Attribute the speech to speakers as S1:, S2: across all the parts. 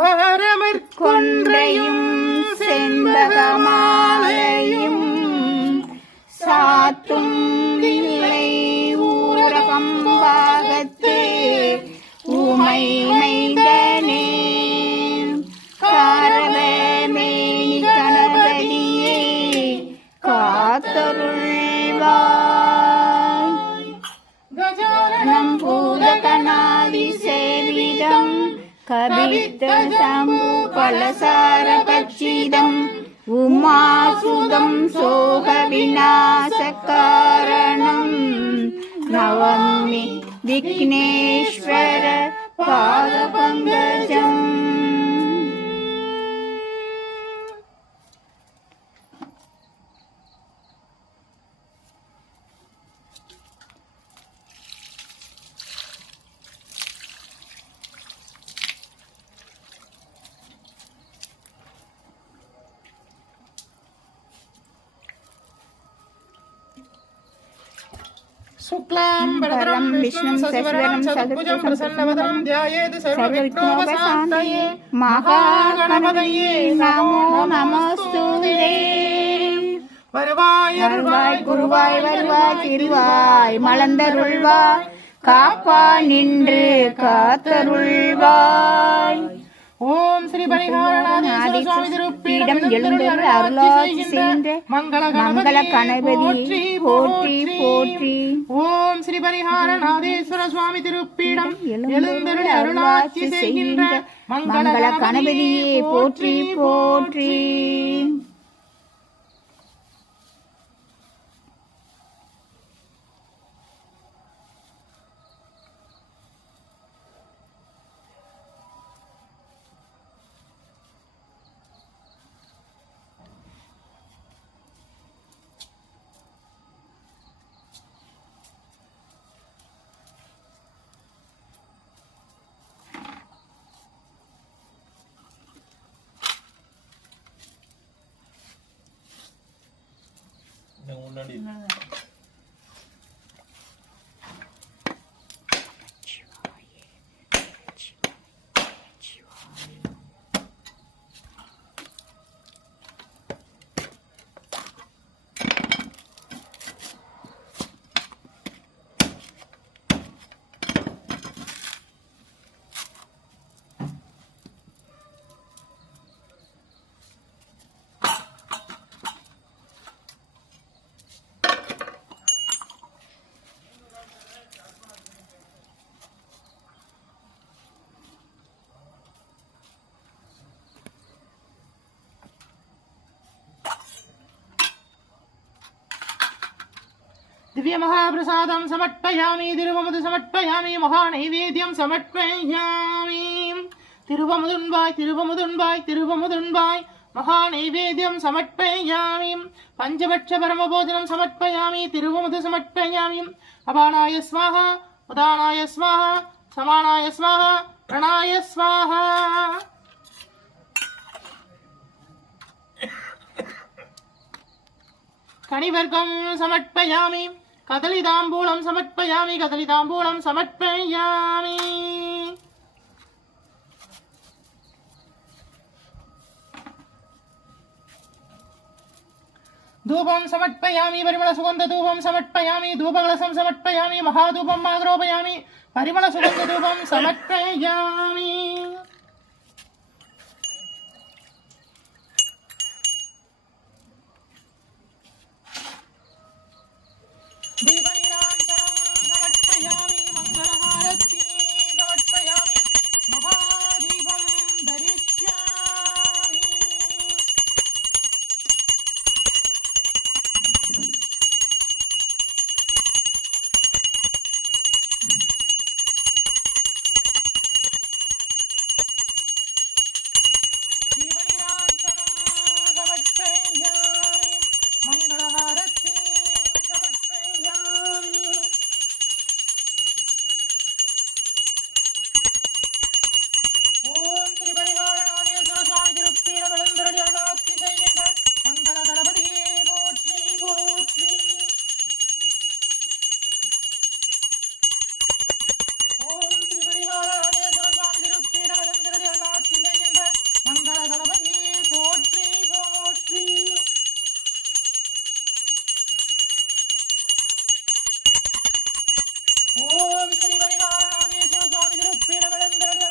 S1: தாரமற்கொன்றையும் செண்பகமாலையும் சாத்தும் இல்லை ஊரகம் பாகத்து உமை क्षिदम् उमासुदं सोहविनाशकारणम् नवमि विघ्नेश्वर पादपङ्गज
S2: शुक्लां वरदं विष्णुं शशिवरं चतुर्भुजं प्रसन्नवदनं ध्यायेत् सर्वविघ्नोपशान्तये
S1: மகாகணபதியே நமோ நமஸ்து
S2: வருவாய்
S1: அருள்வாய் குருவாய் வருவாய் திருவாய் மலர்ந்தருள்வாய் காப்பா நின்று காத்தருள்வாய்
S2: திருப்பீடம்
S1: எழுந்தருள் அருளாட்சி செய்கின்ற
S2: மங்கள
S1: கணபதி
S2: போற்றி
S1: போற்றி
S2: ஓம் ஸ்ரீ பரிகாரநாதேஸ்வர சுவாமி திருப்பீடம் எழுந்தருள் அருளாட்சி செய்கின்ற
S1: மங்கள கணபதியே போற்றி. போற்றி.
S2: திவ்ய மகாபிரசாதம் சமர்ப்பயாமி திருவமுது சமர்ப்பயாமி மகாநைவேத்தியம் சமர்ப்பயாமி திருவமுதுன்பாய் திருவமுதுன்பாய் திருவமுதுன்பாய் மகாநைவேத்தியம் சமர்ப்பயாமி பஞ்சபட்ச பரமபோஜனம் சமர்ப்பயாமி திருவமுது சமர்ப்பயாமி அபானாய ஸ்வாஹா உதானாய ஸ்வாஹா சமானாய ஸ்வாஹா பிரணாய ஸ்வாஹா கனிவர்க்கம் சமர்ப்பயாமி கதலிதாம்பூலம் சமர்ப்பயாமி கதலிதாம்பூலம் சமர்ப்பயாமி. தூபம் சமர்ப்பயாமி பரிமள சுகந்த தூபம் சமர்ப்பயாமி தூபகலசம் சமர்ப்பயாமி மகாதூபம் ஆக்ரோபயாமி பரிமள சுகந்த தூபம் சமர்ப்பயாமி. ஸ்ரீ வணிகாராஜேஸ்வர சுவாமி திருப்பீடமிழந்தருடைய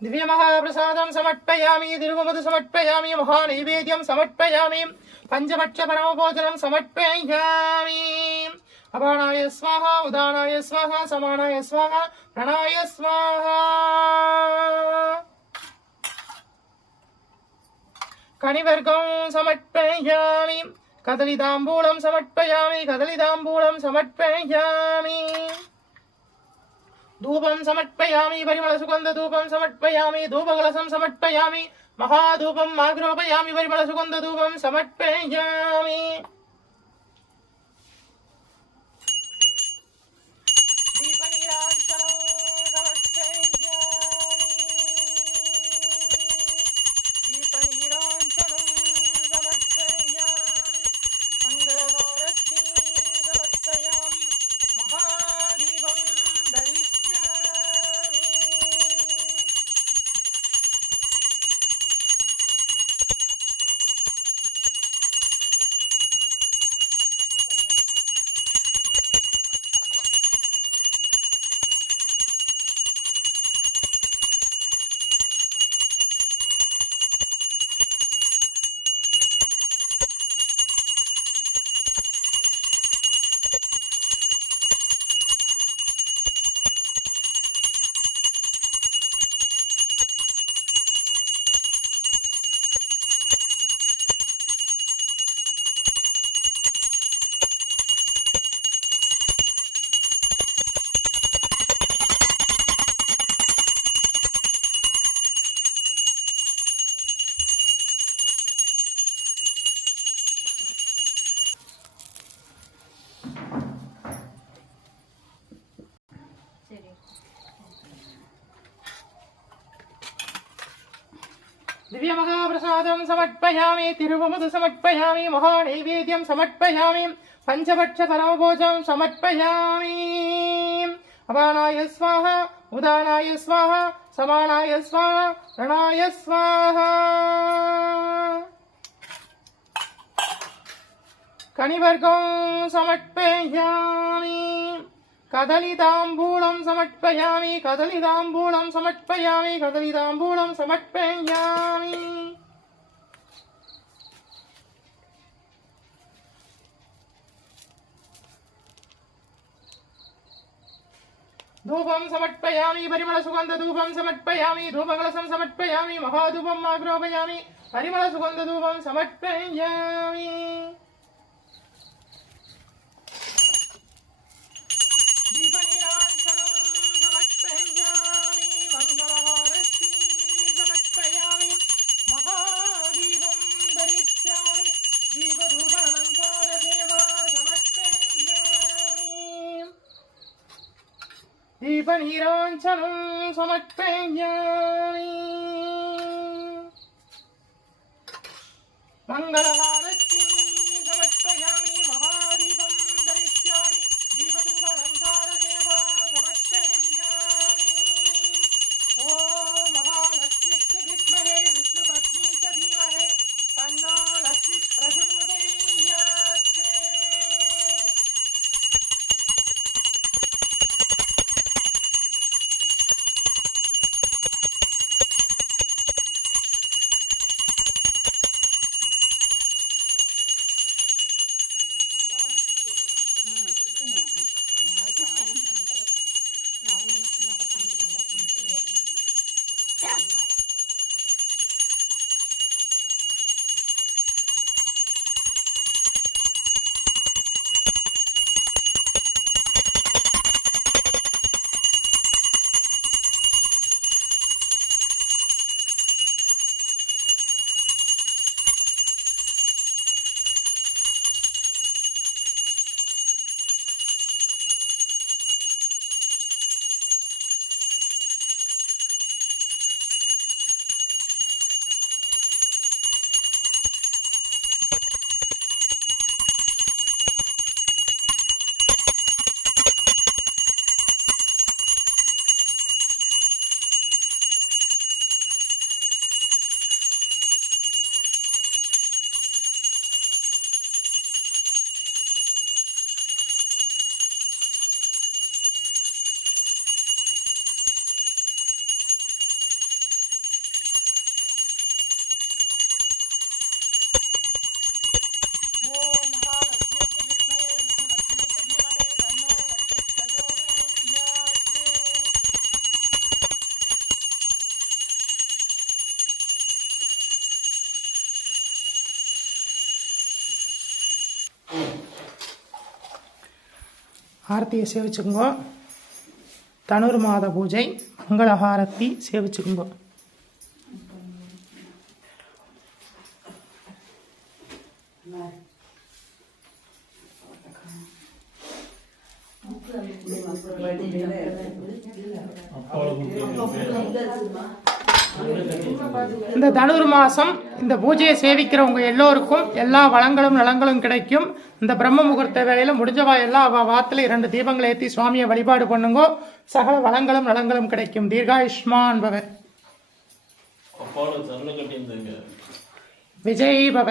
S2: दिव्यमहाप्रसादं समर्पयामि तिरुगुमतु समर्पयामि महानैवेद्यं समर्पयामि पञ्चपक्ष परमभोजनं समर्पयामि अपानाय स्वाहा उदानाय स्वाहा समानाय स्वाहा प्रणाय स्वाहा कणिवर्गं समर्पयामि कदलिताम्बूलं समर्पयामि कदलिताम्बूलं समर्पयामि தூபம் சமர்ப்பயாமி பரிமள சுகந்த தூபம் சமர்ப்பயாமி தூபகலசம் சமர்ப்பயாமி மகாதூபம் ஆக்ரோபயாமி பரிமள சுகந்த தூபம் சமர்ப்பயாமி दिव्यमहाप्रसादं समर्पयामि तिरुवमुदु समर्पयामि महानैवेद्यं समर्पयामि पञ्चभक्षपरमभोजं समर्पयामि अपानाय स्वाहा उदानाय स्वाहा समानाय स्वाहा रणाय स्वाहा कणिवर्गं समर्पयामि कदलिताम्बूलं समर्पयामि कदलिताम्बूलं समर्पयामि कदलिताम्बूलं समर्पयामि धूपं समर्पयामि परिमलसुगन्धधूपं समर्पयामि धूपकलशं समर्पयामि महाधूपम् आग्रोपयामि परिमलसुगन्धधूपं समर्पयामि दीपनीराञ्जनं समर्पयामि मङ्गलहारतिं समर्पयामि महादीपं दरिष्यामि। दीपधूपालङ्कारसेवा समर्पयामि महालक्ष्मीश्च विद्महे विष्णुपत्नी च धीमहि तन्नो लक्ष्मी प्रचोदयात् 응, 아, 뜯으면. ஆரத்தியை சேவிச்சுக்குங்கோ. தனுர் மாத பூஜை மங்களஹாரத்தி சேவிச்சுக்குங்கோ. இந்த தனுர் மாதம் இந்த பூஜையை சேவிக்கிறவங்க எல்லோருக்கும் எல்லா வளங்களும் நலங்களும் கிடைக்கும். இந்த பிரம்ம முகூர்த்த வேலையில முடிஞ்சவா எல்லா அவ வாத்துல இரண்டு தீபங்களை ஏற்றி சுவாமியை வழிபாடு பண்ணுங்கோ. சகல வளங்களும் நலங்களும் கிடைக்கும். தீர்காயுஷ்மான் பவ. விஜய் பவ.